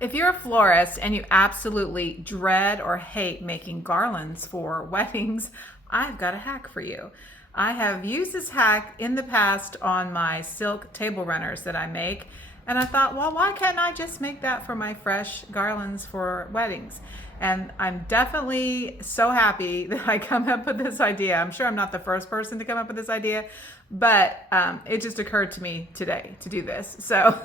If you're a florist and you absolutely dread or hate making garlands for weddings, I've got a hack for you. I have used this hack in the past on my silk table runners that I make, and I thought, well, why can't I just make that for my fresh garlands for weddings? And I'm definitely so happy that I come up with this idea. I'm sure I'm not the first person to come up with this idea, but it just occurred to me today to do this. So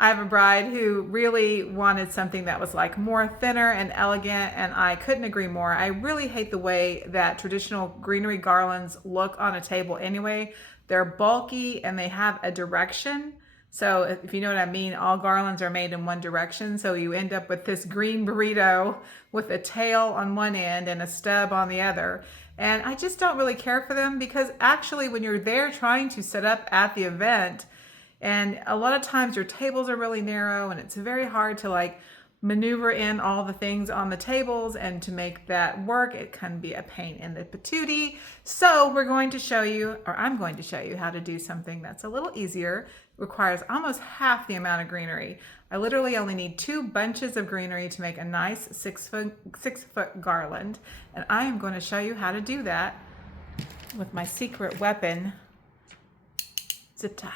I have a bride who really wanted something that was like more thinner and elegant, and I couldn't agree more. I really hate the way that traditional greenery garlands look on a table anyway. They're bulky and they have a direction. So if you know what I mean, all garlands are made in one direction. So you end up with this green burrito with a tail on one end and a stub on the other. And I just don't really care for them, because actually when you're there trying to set up at the event, and a lot of times your tables are really narrow and it's very hard to like maneuver in all the things on the tables, and to make that work, it can be a pain in the patootie. So we're going to show you, or I'm going to show you how to do something that's a little easier, requires almost half the amount of greenery. I literally only need 2 bunches of greenery to make a nice 6-foot garland. And I am going to show you how to do that with my secret weapon, zip ties.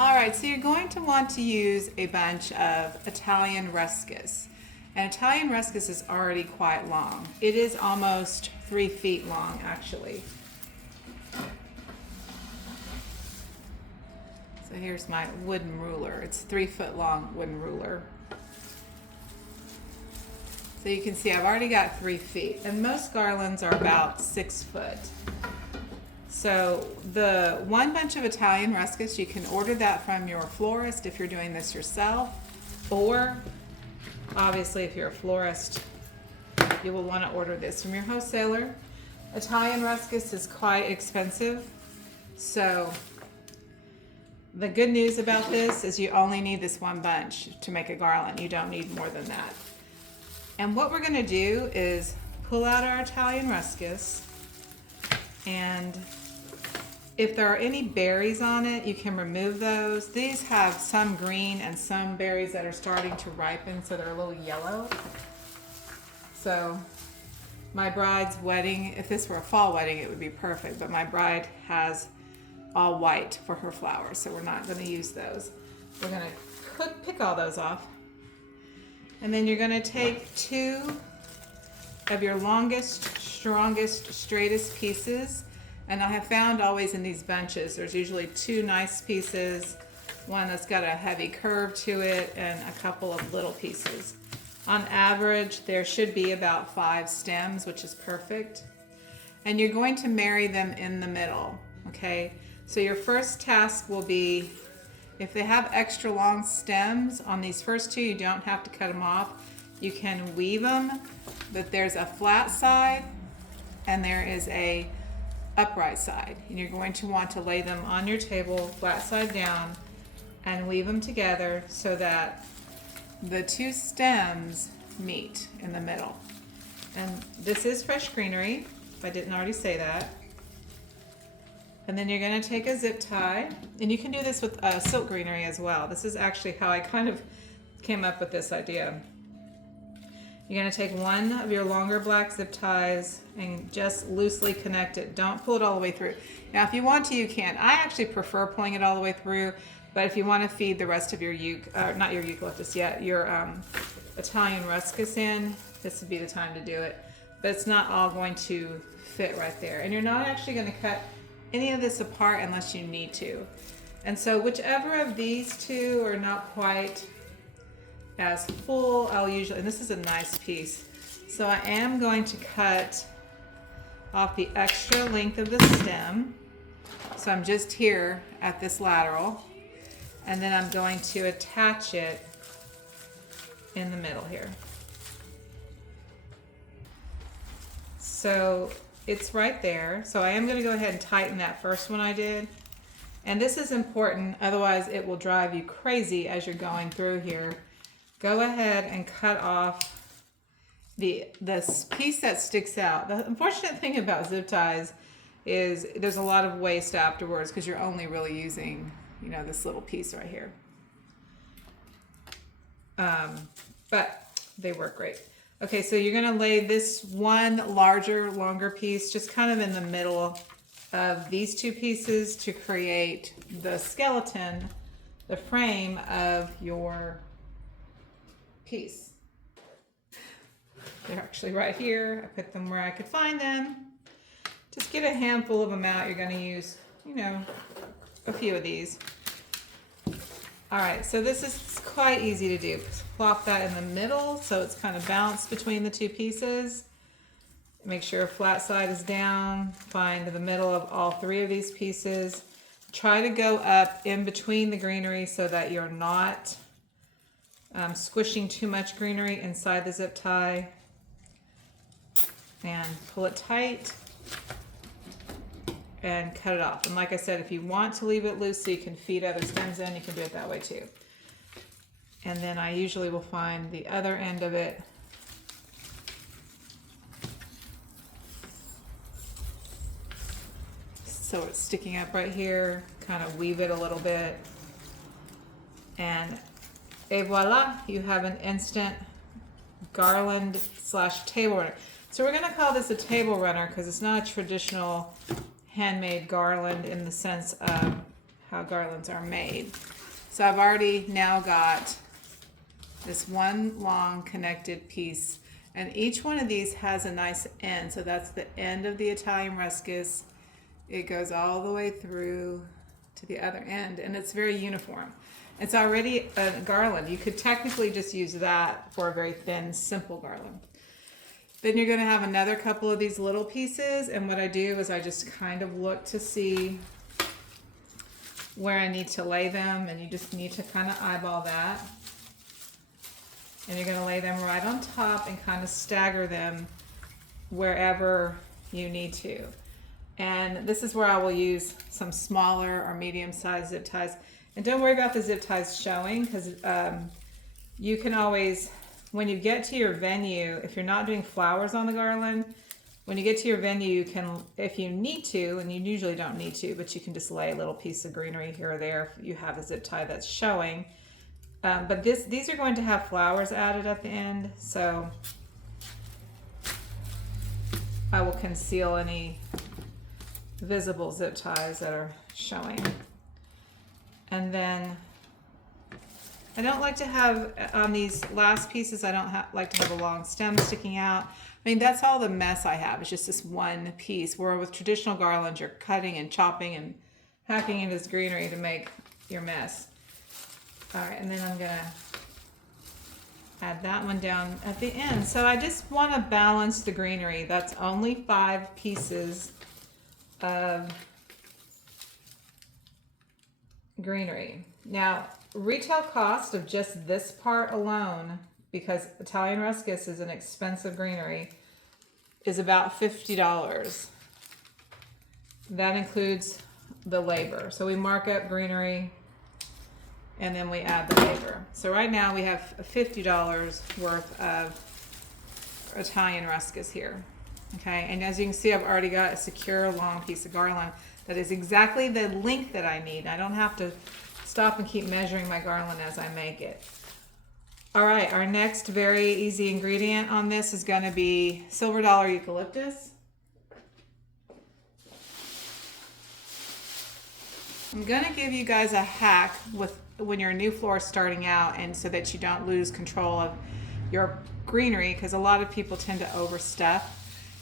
All right, so you're going to want to use a bunch of Italian Ruscus. And Italian Ruscus is already quite long. It is almost 3 feet long, actually. So here's my wooden ruler. It's 3-foot long wooden ruler. So you can see I've already got 3 feet, and most garlands are about 6 foot. So the 1 bunch of Italian Ruscus, you can order that from your florist if you're doing this yourself, or obviously if you're a florist, you will want to order this from your wholesaler. Italian Ruscus is quite expensive, so the good news about this is you only need this 1 bunch to make a garland. You don't need more than that. And what we're going to do is pull out our Italian Ruscus, and if there are any berries on it, you can remove those. These have some green and some berries that are starting to ripen, so they're a little yellow. So my bride's wedding, if this were a fall wedding, it would be perfect, but my bride has all white for her flowers, so we're not going to use those. We're going to pick all those off. And then you're going to take 2 of your longest, strongest, straightest pieces. And I have found always in these bunches, there's usually 2 nice pieces, one that's got a heavy curve to it, and a couple of little pieces. On average, there should be about 5 stems, which is perfect. And you're going to marry them in the middle, okay? So your first task will be, if they have extra long stems on these first 2, you don't have to cut them off. You can weave them, but there's a flat side and there is a upright side, and you're going to want to lay them on your table flat side down and weave them together so that the 2 stems meet in the middle. And this is fresh greenery, if I didn't already say that. And then you're going to take a zip tie, and you can do this with silk greenery as well. This is actually how I kind of came up with this idea. You're going to take 1 of your longer black zip ties and just loosely connect it. Don't pull it all the way through. Now, if you want to, you can. I actually prefer pulling it all the way through, but if you want to feed the rest of your not your eucalyptus yet, your Italian Ruscus in, this would be the time to do it. But it's not all going to fit right there. And you're not actually going to cut any of this apart unless you need to. And so whichever of these 2 are not quite as full, I'll usually, and this is a nice piece, so I am going to cut off the extra length of the stem. So I'm just here at this lateral, and then I'm going to attach it in the middle here. So it's right there. So I am going to go ahead and tighten that first one I did, And this is important, otherwise it will drive you crazy as you're going through here. Go ahead and cut off this piece that sticks out. The unfortunate thing about zip ties is there's a lot of waste afterwards because you're only really using, you know, this little piece right here. But they work great. Okay, so you're gonna lay this one longer piece just kind of in the middle of these two pieces to create the skeleton, the frame of your piece. They're actually right here. I put them where I could find them. Just get a handful of them out. You're going to use, you know, a few of these. All right, so this is quite easy to do. Plop that in the middle so it's kind of balanced between the two pieces. Make sure flat side is down. Find the middle of all three of these pieces. Try to go up in between the greenery so that you're not squishing too much greenery inside the zip tie. And pull it tight and cut it off. And like I said, if you want to leave it loose so you can feed other stems in, you can do it that way too. And then I usually will find the other end of it. So it's sticking up right here, kind of weave it a little bit. And voila, you have an instant garland / table runner. So we're gonna call this a table runner because it's not a traditional handmade garland in the sense of how garlands are made. So I've already now got this one long connected piece, and each one of these has a nice end. So that's the end of the Italian Ruscus. It goes all the way through to the other end, and it's very uniform. It's already a garland. You could technically just use that for a very thin, simple garland. Then you're going to have another couple of these little pieces, and what I do is I just kind of look to see where I need to lay them, and you just need to kind of eyeball that. And you're going to lay them right on top and kind of stagger them wherever you need to. And this is where I will use some smaller or medium-sized zip ties. And don't worry about the zip ties showing, because you can always, when you get to your venue, if you're not doing flowers on the garland, when you get to your venue, you can, if you need to, and you usually don't need to, but you can just lay a little piece of greenery here or there if you have a zip tie that's showing. But these are going to have flowers added at the end, so I will conceal any visible zip ties that are showing. And then I don't like to have, on these last pieces, I don't like to have a long stem sticking out. I mean, that's all the mess I have. It's just this one piece, where with traditional garlands, you're cutting and chopping and hacking into this greenery to make your mess. All right, and then I'm gonna add that one down at the end. So I just want to balance the greenery. That's only 5 pieces of greenery. Now, retail cost of just this part alone, because Italian Ruscus is an expensive greenery, is about $50. That includes the labor. So we mark up greenery and then we add the labor. So right now we have $50 worth of Italian Ruscus here. Okay, and as you can see, I've already got a secure long piece of garland that is exactly the length that I need. I don't have to stop and keep measuring my garland as I make it. All right, our next very easy ingredient on this is going to be silver dollar eucalyptus. I'm going to give you guys a hack with when you're a new florist starting out, and so that you don't lose control of your greenery, because a lot of people tend to overstuff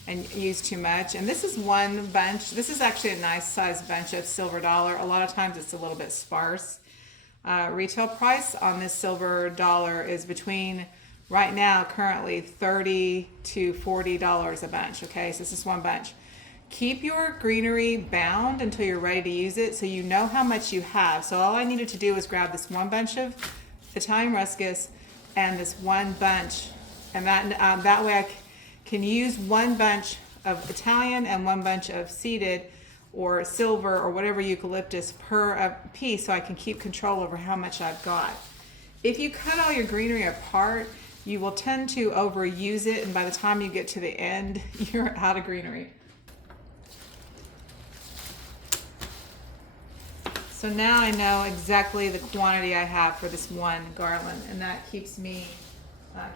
and use too much. And this is one bunch. This is actually a nice sized bunch of silver dollar. A lot of times it's a little bit sparse. Retail price on this silver dollar is between, right now, currently $30 to $40 a bunch. Okay, so this is one bunch. Keep your greenery bound until you're ready to use it, so you know how much you have. So all I needed to do was grab this one bunch of Italian Ruscus and this one bunch, and that way I can use one bunch of Italian and one bunch of seeded, or silver or whatever eucalyptus per a piece so I can keep control over how much I've got. If you cut all your greenery apart, you will tend to overuse it, and by the time you get to the end, you're out of greenery. So now I know exactly the quantity I have for this one garland, and that keeps me,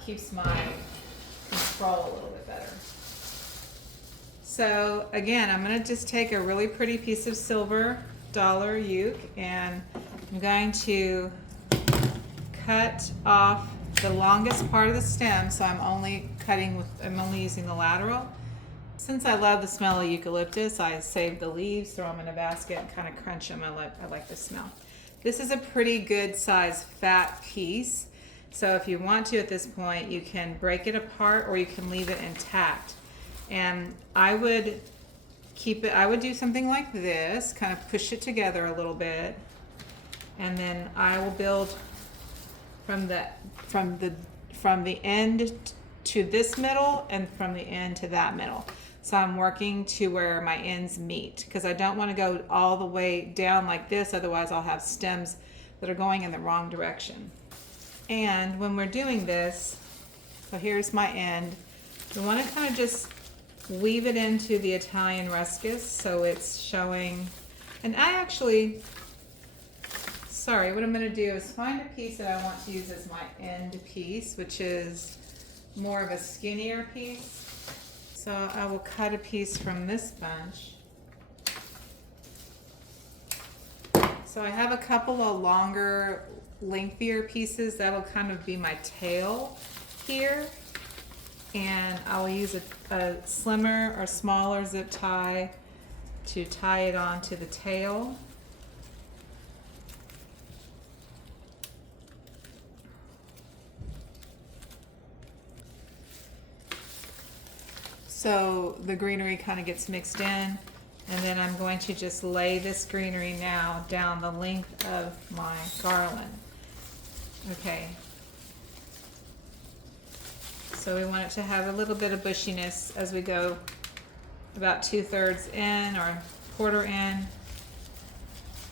keeps my control a little bit better. So again, I'm going to just take a really pretty piece of silver dollar euc, and I'm going to cut off the longest part of the stem, so I'm only using the lateral. Since I love the smell of eucalyptus, I save the leaves, throw them in a basket, and kind of crunch them. I like the smell. This is a pretty good size fat piece, so if you want to at this point, you can break it apart or you can leave it intact. And I would do something like this, kind of push it together a little bit, and then I will build from the end to this middle and from the end to that middle. So I'm working to where my ends meet, because I don't want to go all the way down like this, otherwise I'll have stems that are going in the wrong direction. And when we're doing this, so here's my end, we want to kind of just weave it into the Italian Ruscus so it's showing. And I actually, sorry, what I'm going to do is find a piece that I want to use as my end piece, which is more of a skinnier piece. So I will cut a piece from this bunch. So I have a couple of longer, lengthier pieces that'll kind of be my tail here. And I'll use a slimmer or smaller zip tie to tie it onto the tail. So the greenery kind of gets mixed in, and then I'm going to just lay this greenery now down the length of my garland. Okay. So we want it to have a little bit of bushiness as we go about 2/3 in or quarter in.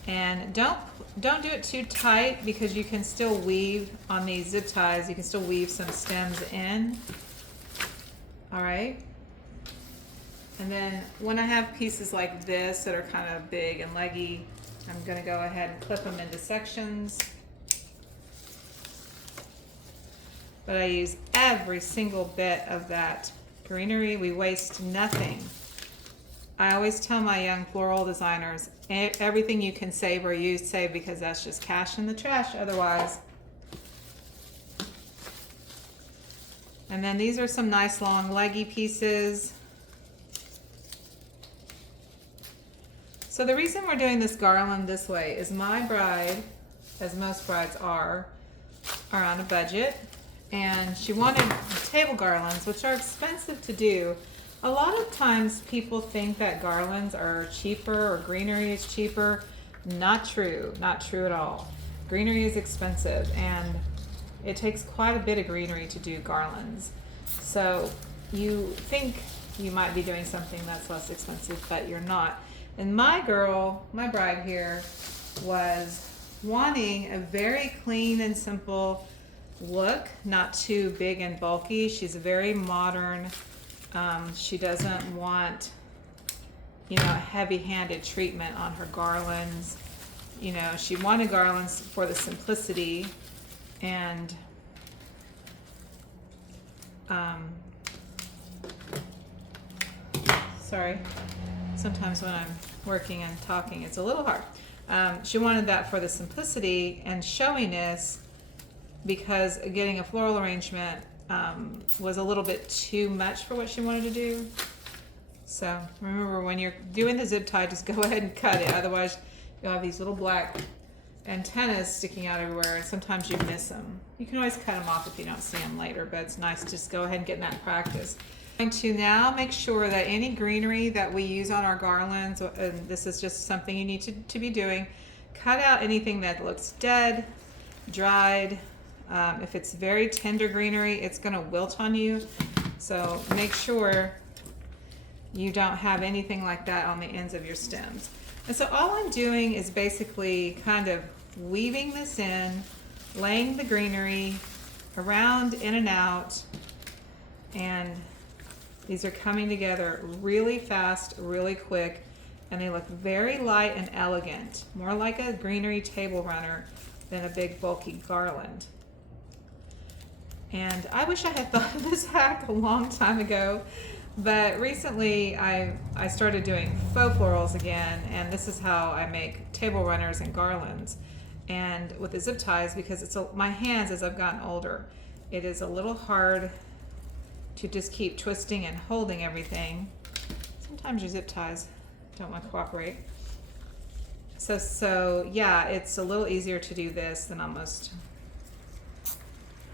And don't do it too tight, because you can still weave on these zip ties, you can still weave some stems in. All right. And then when I have pieces like this that are kind of big and leggy, I'm going to go ahead and clip them into sections. But I use every single bit of that greenery. We waste nothing. I always tell my young floral designers, everything you can save or use, save, because that's just cash in the trash otherwise. And then these are some nice long leggy pieces. So the reason we're doing this garland this way is my bride, as most brides are on a budget, and she wanted table garlands, which are expensive to do. A lot of times people think that garlands are cheaper or greenery is cheaper. Not true, not true at all. Greenery is expensive, and it takes quite a bit of greenery to do garlands. So you think you might be doing something that's less expensive, but you're not. And my bride here, was wanting a very clean and simple look, not too big and bulky. She's very modern. She doesn't want, heavy-handed treatment on her garlands. She wanted garlands for the simplicity, and sorry, sometimes when I'm working and talking it's a little hard. She wanted that for the simplicity and showiness, because getting a floral arrangement was a little bit too much for what she wanted to do. So remember, when you're doing the zip tie, just go ahead and cut it, otherwise you'll have these little black antennas sticking out everywhere, and sometimes you miss them. You can always cut them off if you don't see them later, but it's nice to just go ahead and get in that practice. I'm going to now make sure that any greenery that we use on our garlands, and this is just something you need to be doing, cut out anything that looks dead, dried. If it's very tender greenery, it's going to wilt on you. So make sure you don't have anything like that on the ends of your stems. And so all I'm doing is basically kind of weaving this in, laying the greenery around, in and out, and these are coming together really fast, really quick, and they look very light and elegant, more like a greenery table runner than a big bulky garland. And I wish I had thought of this hack a long time ago, but recently I started doing faux florals again, and this is how I make table runners and garlands. And with the zip ties, because my hands as I've gotten older, it is a little hard to just keep twisting and holding everything. Sometimes your zip ties don't want to cooperate. So yeah, it's a little easier to do this than almost.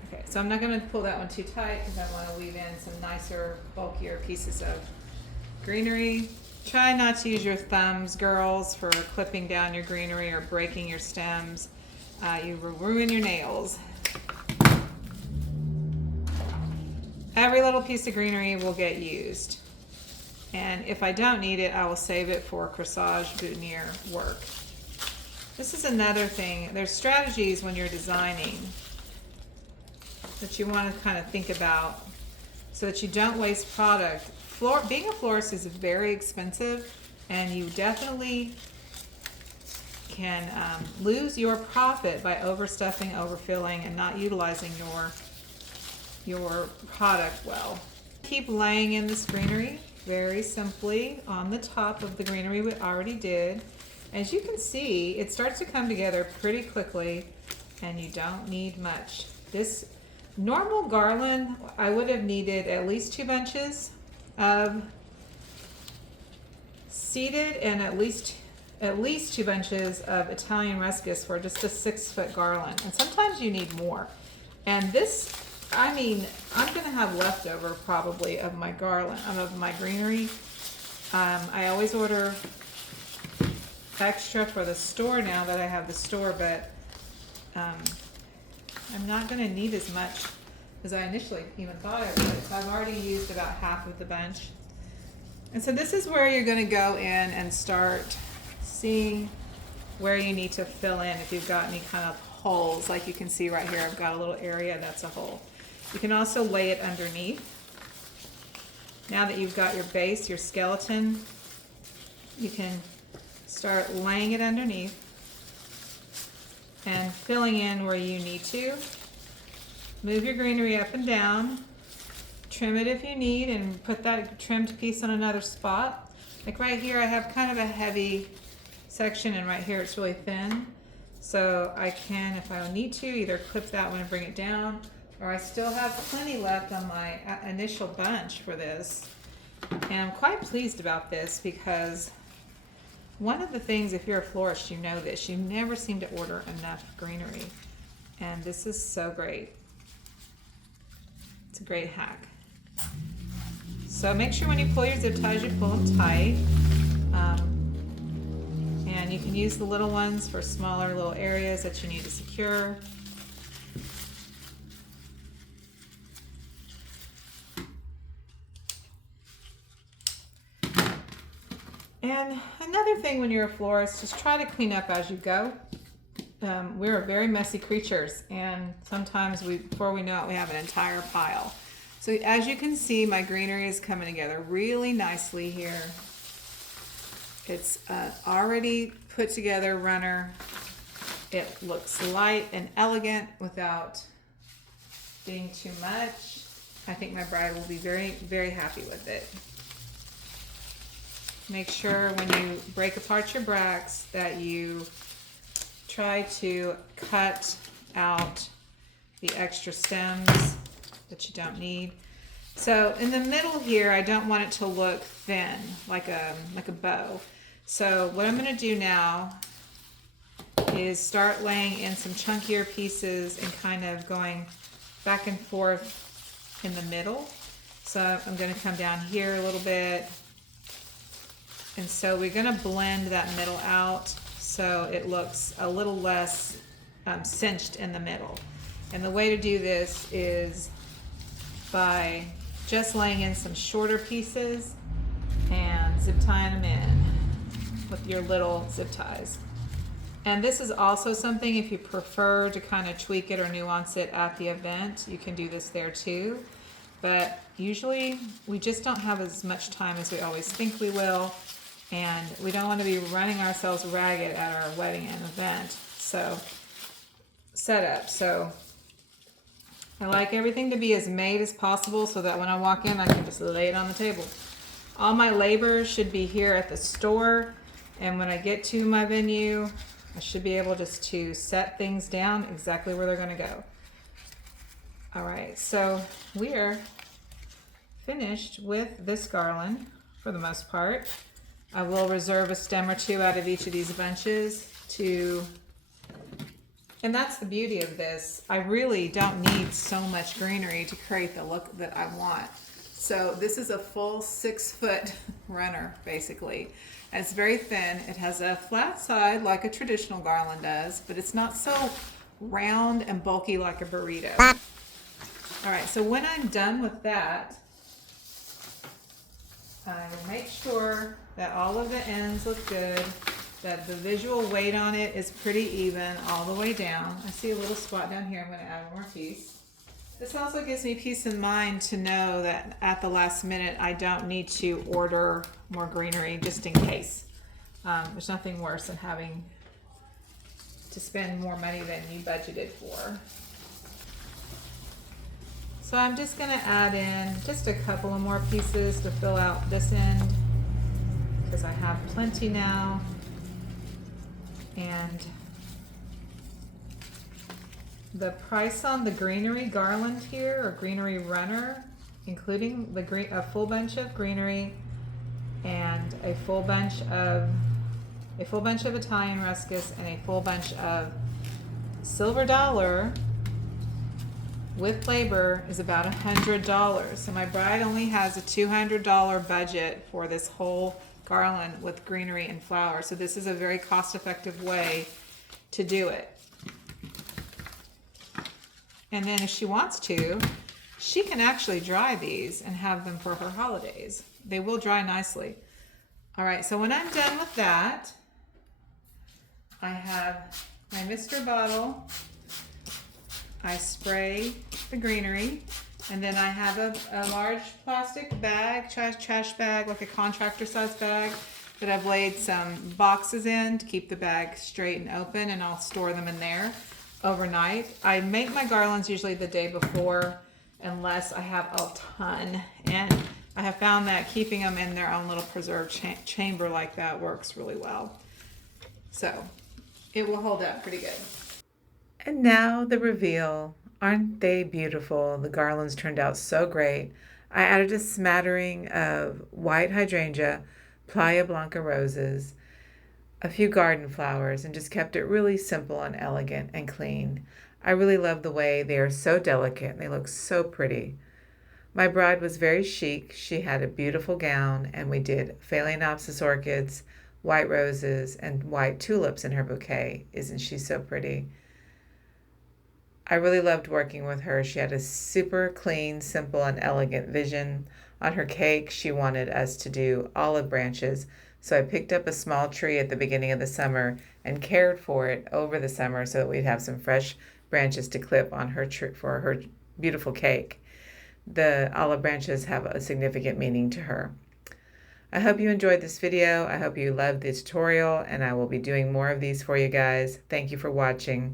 Okay, so I'm not going to pull that one too tight because I want to weave in some nicer, bulkier pieces of greenery. Try not to use your thumbs, girls, for clipping down your greenery or breaking your stems. You will ruin your nails. Every little piece of greenery will get used. And if I don't need it, I will save it for corsage boutonniere work. This is another thing. There's strategies when you're designing that you want to kind of think about so that you don't waste product. Being a florist is very expensive, and you definitely can lose your profit by overstuffing, overfilling, and not utilizing your product well. Keep laying in this greenery very simply on the top of the greenery we already did. As you can see, it starts to come together pretty quickly, and you don't need much. This normal garland, I would have needed at least 2 bunches of seeded and at least 2 bunches of Italian Ruscus for just a 6-foot garland. And sometimes you need more. And this, I mean, I'm gonna have leftover probably of my garland, of my greenery. I always order extra for the store now that I have the store, but I'm not gonna need as much as I initially even thought I would. So I've already used about half of the bunch. And so this is where you're gonna go in and start seeing where you need to fill in if you've got any kind of holes. Like you can see right here, I've got a little area that's a hole. You can also lay it underneath. Now that you've got your base, your skeleton, you can start laying it underneath and filling in where you need to. Move your greenery up and down. Trim it if you need, and put that trimmed piece on another spot. Like right here, I have kind of a heavy section, and right here it's really thin. So I can, if I need to, either clip that one and bring it down, or I still have plenty left on my initial bunch for this. And I'm quite pleased about this because one of the things, if you're a florist, you know this, you never seem to order enough greenery. And this is so great. It's a great hack. So make sure when you pull your zip ties, you pull them tight. And you can use the little ones for smaller little areas that you need to secure. And another thing when you're a florist, just try to clean up as you go. We're very messy creatures, and sometimes before we know it, we have an entire pile. So as you can see, my greenery is coming together really nicely here. It's already put together runner. It looks light and elegant without being too much. I think my bride will be very, very happy with it. Make sure when you break apart your bracts that you try to cut out the extra stems that you don't need. So in the middle here, I don't want it to look thin, like a bow. So what I'm gonna do now is start laying in some chunkier pieces and kind of going back and forth in the middle. So I'm gonna come down here a little bit. And so we're gonna blend that middle out so it looks a little less cinched in the middle. And the way to do this is by just laying in some shorter pieces zip tying them in with your little zip ties. And this is also something, if you prefer to kind of tweak it or nuance it at the event, you can do this there too. But usually we just don't have as much time as we always think we will, and we don't want to be running ourselves ragged at our wedding and event. So setup. So I like everything to be as made as possible so that when I walk in, I can just lay it on the table. All my labor should be here at the store, and when I get to my venue, I should be able just to set things down exactly where they're going to go. All right, so we are finished with this garland for the most part. I will reserve a stem or two out of each of these bunches and that's the beauty of this. I really don't need so much greenery to create the look that I want. So this is a full 6-foot runner, basically. And it's very thin. It has a flat side like a traditional garland does, but it's not so round and bulky like a burrito. All right, so when I'm done with that, I will make sure that all of the ends look good, that the visual weight on it is pretty even all the way down. I see a little spot down here. I'm going to add one more piece. This also gives me peace of mind to know that at the last minute I don't need to order more greenery just in case. There's nothing worse than having to spend more money than you budgeted for. So I'm just going to add in just a couple of more pieces to fill out this end because I have plenty now. And the price on the greenery garland here, or greenery runner, including a full bunch of greenery and a full bunch of Italian Ruscus and a full bunch of silver dollar with labor, is about $100. So my bride only has a $200 budget for this whole garland with greenery and flowers. So this is a very cost-effective way to do it. And then if she wants to, she can actually dry these and have them for her holidays. They will dry nicely. All right, so when I'm done with that, I have my mister bottle. I spray the greenery, and then I have a large plastic bag, trash bag, like a contractor size bag, that I've laid some boxes in to keep the bag straight and open, and I'll store them in there overnight. I make my garlands usually the day before, unless I have a ton, and I have found that keeping them in their own little preserved chamber like that works really well. So it will hold up pretty good. And now the reveal. Aren't they beautiful? The garlands turned out so great. I added a smattering of white hydrangea, Playa Blanca roses, a few garden flowers, and just kept it really simple and elegant and clean. I really love the way they are so delicate and they look so pretty. My bride was very chic. She had a beautiful gown, and we did Phalaenopsis orchids, white roses, and white tulips in her bouquet. Isn't she so pretty? I really loved working with her. She had a super clean, simple, and elegant vision. On her cake, she wanted us to do olive branches, so I picked up a small tree at the beginning of the summer and cared for it over the summer so that we'd have some fresh branches to clip on her tree for her beautiful cake. The olive branches have a significant meaning to her. I hope you enjoyed this video. I hope you loved the tutorial, and I will be doing more of these for you guys. Thank you for watching.